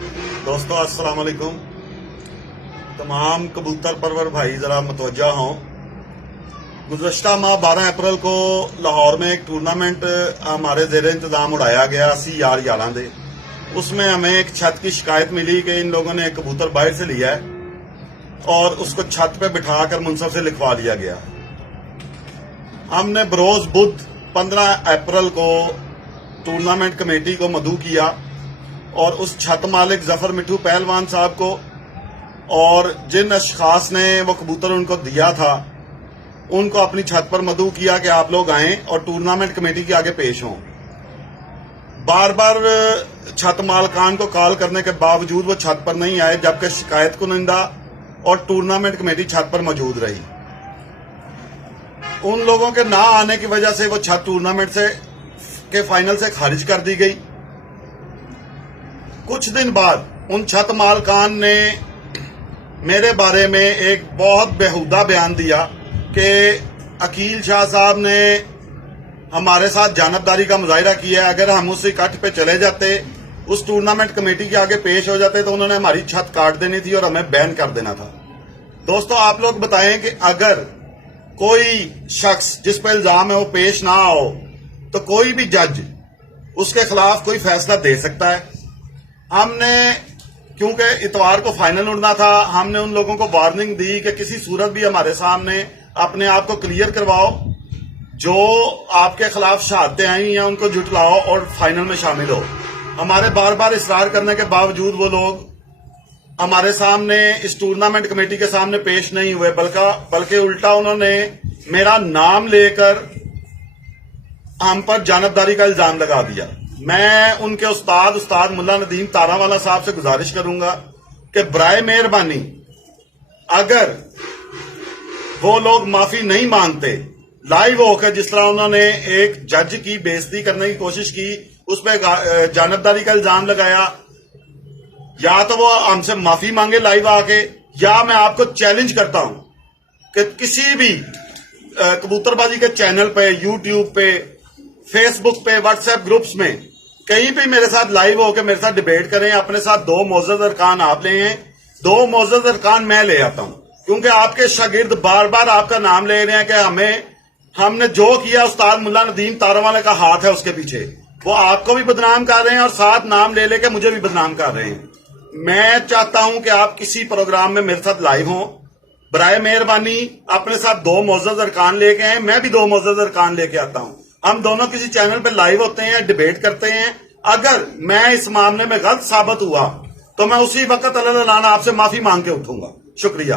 दोस्तों अस्सलाम वालेकुम। तमाम कबूतर परवर भाई जरा मतवज्जा हों। गुज़श्ता माह 12 अप्रैल को लाहौर में एक टूर्नामेंट हमारे ज़ेर इंतज़ाम उड़ाया गया 80 यार यालां दे। उसमें हमें एक छत की शिकायत मिली कि इन लोगों ने एक कबूतर बाहर से लिया है और उसको छत पे बिठाकर मुंसफ से लिखवा लिया गया। हमने बरोज बुध 15 अप्रैल को टूर्नामेंट कमेटी को मदऊ किया और उस छत मालिक जफर मिठू पहलवान साहब को और जिन अशखास ने वो कबूतर उनको दिया था उनको अपनी छत पर मदऊ किया कि आप लोग आएं और टूर्नामेंट कमेटी के आगे पेश हों। बार बार छत मालकान को कॉल करने के बावजूद वो छत पर नहीं आए, जबकि शिकायत कुनिंदा और टूर्नामेंट कमेटी छत पर मौजूद रही। उन लोगों के ना आने की वजह से वो छत टूर्नामेंट से के फाइनल से खारिज कर दी गई। कुछ दिन बाद उन छत मालकान ने मेरे बारे में एक बहुत बेहुदा बयान दिया कि अकील शाह साहब ने हमारे साथ जानबदारी का मुजाहिरा किया है। अगर हम उस इकट्ठ पे चले जाते, उस टूर्नामेंट कमेटी के आगे पेश हो जाते तो उन्होंने हमारी छत काट देनी थी और हमें बैन कर देना था। दोस्तों, आप लोग बताएं कि अगर कोई शख्स जिस पर इल्जाम है वो पेश ना हो तो कोई भी जज उसके खिलाफ कोई फैसला दे सकता है। हमने क्योंकि इतवार को फाइनल उड़ना था, हमने उन लोगों को वार्निंग दी कि किसी सूरत भी हमारे सामने अपने आप को क्लियर करवाओ, जो आपके खिलाफ शहादतें आई हैं उनको जुटलाओ और फाइनल में शामिल हो। हमारे बार बार इसरार करने के बावजूद वो लोग हमारे सामने इस टूर्नामेंट कमेटी के सामने पेश नहीं हुए, बल्कि उल्टा उन्होंने मेरा नाम लेकर हम पर जानबदारी का इल्जाम लगा दिया। मैं उनके उस्ताद मुल्ला नदीम तारावाला साहब से गुजारिश करूंगा कि बराए मेहरबानी अगर वो लोग माफी नहीं मांगते, लाइव होकर जिस तरह उन्होंने एक जज की बेइज्जती करने की कोशिश की, उस पर जानबदारी का इल्जाम लगाया, या तो वो हमसे माफी मांगे लाइव आके, या मैं आपको चैलेंज करता हूं कि किसी भी कबूतरबाजी के चैनल पे, यूट्यूब पे, फेसबुक पे, व्हाट्सएप ग्रुप्स में कहीं भी मेरे साथ लाइव होकर मेरे साथ डिबेट करें। अपने साथ 2 मोअज़्ज़ज़ अरकान आप ले हैं, 2 मोअज़्ज़ज़ अरकान मैं ले आता हूं, क्योंकि आपके शागिर्द बार बार आपका नाम ले रहे हैं कि हमने जो किया उस्ताद मुल्ला नदीम तारावाला का हाथ है उसके पीछे। वो आपको भी बदनाम कर रहे हैं और साथ नाम ले लेके मुझे भी बदनाम कर रहे हैं। मैं चाहता हूं कि आप किसी प्रोग्राम में मेरे साथ लाइव हों। बराए मेहरबानी अपने साथ 2 मोअज़्ज़ज़ अरकान लेके आए, मैं भी 2 मोअज़्ज़ज़ अरकान लेके आता हूं। हम दोनों किसी चैनल पे लाइव होते हैं, डिबेट करते हैं। अगर मैं इस मामले में गलत साबित हुआ तो मैं उसी वक्त अल्लाह आपसे माफी मांग के उठूंगा। शुक्रिया।